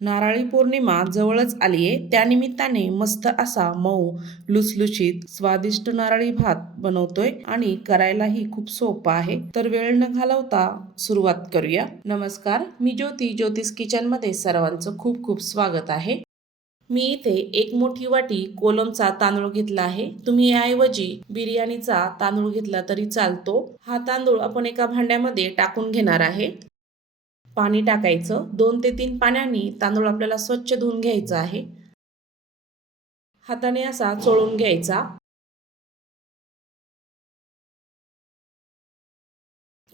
नारळी पौर्णिमा जवळच आली आहे त्यानिमित्ताने मस्त असा मऊ लुसलुशीत स्वादिष्ट नारळी भात बनवतोय आणि करायलाही खूप सोपा आहे. तर वेळ न घालवता सुरुवात करूया. नमस्कार मी ज्योती. ज्योतिष किचनमध्ये सर्वांचं खूप खूप स्वागत आहे. मी इथे एक मोठी वाटी कोलमचा तांदूळ घेतला आहे. तुम्ही याऐवजी बिर्याणीचा तांदूळ घेतला तरी चालतो. हा तांदूळ आपण एका भांड्यामध्ये टाकून घेणार आहे. पाणी टाकायचं. दोन ते तीन पाण्याने तांदूळ आपल्याला स्वच्छ धुवून घ्यायचा आहे. हाताने असा चोळून घ्यायचा.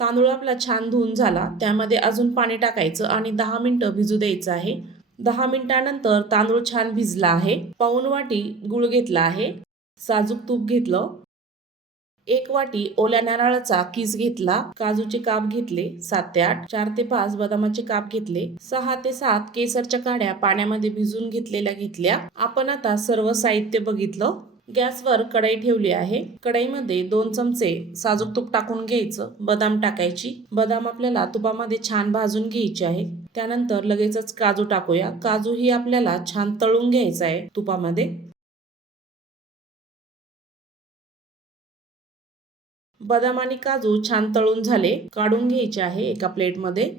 तांदूळ आपला छान धुवून झाला. त्यामध्ये अजून पाणी टाकायचं आणि दहा मिनटं भिजू द्यायचं आहे. दहा मिनिटानंतर तांदूळ छान भिजला आहे. पाऊन वाटी गुळ घेतला आहे. साजूक तूप घेतलं. एक वाटी ओल्या नारळाचा किस घेतला काजूचे काप घेतले सात ते आठ चार ते पाच बदामाचे काप घेतले सहा ते सात केसरच्या काड्या पाण्यामध्ये भिजून घेतलेल्या घेतल्या. आपण आता सर्व साहित्य बघितलं. गॅसवर कढई ठेवली आहे. कढईमध्ये दोन चमचे साजूक तूप टाकून घ्यायचं. बदाम टाकायची. बदाम आपल्याला तुपामध्ये छान भाजून घ्यायची आहे त्यानंतर लगेचच काजू टाकूया. काजू ही आपल्याला छान तळून घ्यायचा आहे तुपामध्ये. बदाम आणि काजू छान तळून झाले. काढून घ्यायचे आहे एका प्लेटमध्ये.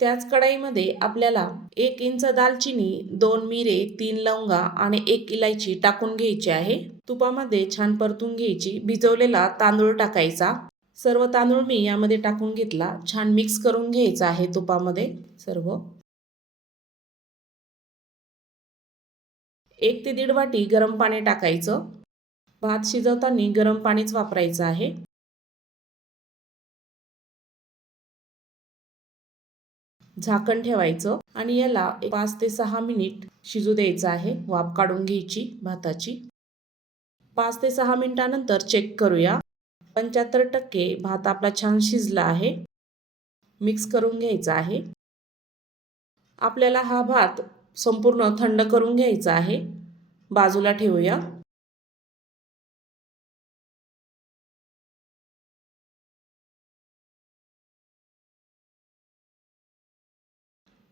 त्याच कढाईमध्ये आपल्याला एक इंच दालचिनी दोन मिरे तीन लवंगा आणि एक इलायची टाकून घ्यायची आहे. तुपामध्ये छान परतून घ्यायची. भिजवलेला तांदूळ टाकायचा. सर्व तांदूळ मी यामध्ये टाकून घेतला. छान मिक्स करून घ्यायचा आहे तुपामध्ये सर्व. एक ते दीड वाटी गरम पाणी टाकायचं. भात शिजवताना गरम पाणीच वापरायचं आहे. झाकण ठेवायचं आणि याला पाच ते सहा मिनिट शिजू द्यायचं आहे. वाफ काढून घ्यायची भाताची. पाच ते सहा मिनिटानंतर चेक करूया. पंच्याहत्तर टक्के भात आपला छान शिजला आहे. मिक्स करून घ्यायचा आहे. आपल्याला हा भात संपूर्ण थंड करून घ्यायचा आहे. बाजूला ठेवूया.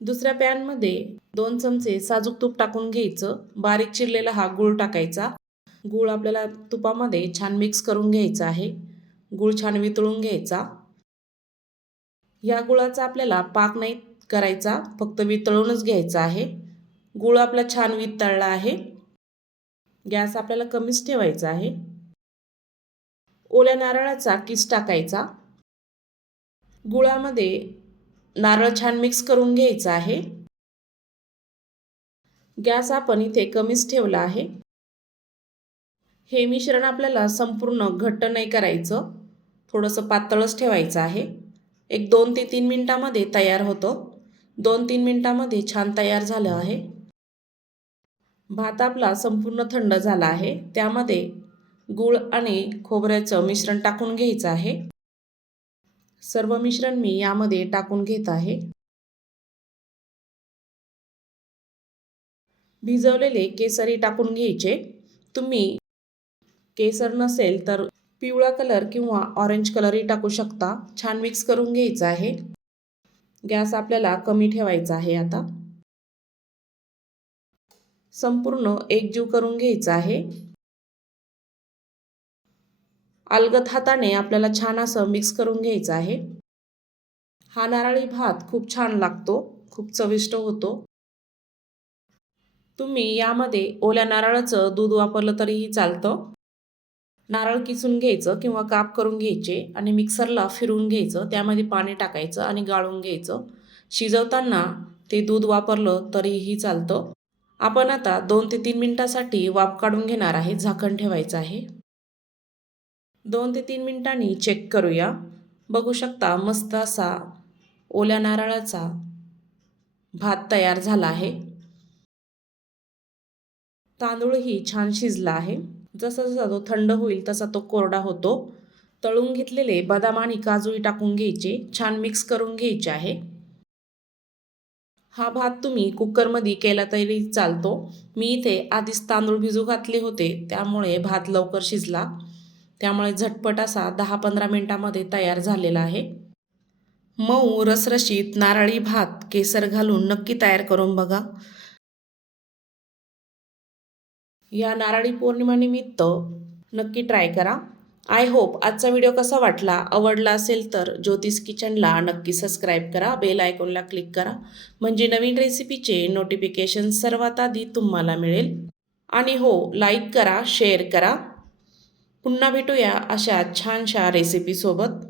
दुसऱ्या पॅनमध्ये दोन चमचे साजूक तूप टाकून घ्यायचं. बारीक चिरलेला हा गूळ टाकायचा. गूळ आपल्याला तुपामध्ये छान मिक्स करून घ्यायचा आहे. गूळ छान वितळून घ्यायचा. या गुळाचा आपल्याला पाक नाही करायचा फक्त वितळूनच घ्यायचा आहे. गूळ आपला छान वितळला आहे. गॅस आपल्याला कमीच ठेवायचा आहे. ओल्या नारळाचा किस टाकायचा. गुळामध्ये नारळ छान मिक्स करून घ्यायचा आहे. गॅस आपण इथे कमीच ठेवला आहे. हे मिश्रण आपल्याला संपूर्ण घट्ट नाही करायचं. थोडंसं पातळच ठेवायचं आहे. एक दोन ते तीन मिनटामध्ये तयार होतं. दोन तीन मिनटामध्ये छान तयार झालं आहे. भात आपला संपूर्ण थंड झाला आहे. त्यामध्ये गूळ आणि खोबऱ्याचं मिश्रण टाकून घ्यायचं आहे. सर्व मिश्रण मी यामध्ये टाकून घेत आहे. भिजवलेले केसरी टाकून घ्यायचे. तुम्ही केसर नसेल तर पिवळा कलर किंवा ऑरेंज कलरही टाकू शकता. छान मिक्स करून घ्यायचं आहे. गॅस आपल्याला कमी ठेवायचा आहे आता. संपूर्ण एकजीव करून घ्यायचा आहे. अलगत हाताने आपल्याला छान असं मिक्स करून घ्यायचं आहे. हा नारळी भात खूप छान लागतो खूप चविष्ट होतो. तुम्ही यामध्ये ओल्या नारळाचं दूध वापरलं तरीही चालतं. नारळ किसून घ्यायचं किंवा काप करून घ्यायचे आणि मिक्सरला फिरवून घ्यायचं. त्यामध्ये पाणी टाकायचं आणि गाळून घ्यायचं. शिजवताना ते दूध वापरलं तरीही चालतं. आपण आता दोन ते तीन मिनटासाठी वाफ काढून घेणार आहे. झाकण ठेवायचं आहे. दोन ते तीन मिनटांनी चेक करूया. बघू शकता मस्त असा ओल्या नारळाचा भात तयार झाला आहे. तांदूळही छान शिजला आहे. जसा जसा तो थंड होईल तसा तो कोरडा होतो. तळून घेतलेले बदाम आणि काजूही टाकून घ्यायचे. छान मिक्स करून घ्यायचे आहे. हा भात तुम्ही कुकरमध्ये केला तरी चालतो. मी इथे आधीच तांदूळ भिजू घातले होते. त्यामुळे भात लवकर शिजला. त्यामुळे झटपट असा दहा पंधरा मिनटामध्ये तयार झालेला आहे. मऊ रसरशीत नारळी भात केसर घालून नक्की तयार करून बघा. या नारळी पौर्णिमानिमित्त नक्की ट्राय करा. आय होप आजचा व्हिडिओ कसा वाटला आवडला असेल तर ज्योतिष किचनला नक्की सबस्क्राईब करा बेल आयकॉनला क्लिक करा. म्हणजे नवीन रेसिपीचे नोटिफिकेशन सर्वात आधी तुम्हाला मिळेल. आणि हो लाईक करा शेअर करा. पुन्हा भेटूया अशा छानशा रेसिपीसोबत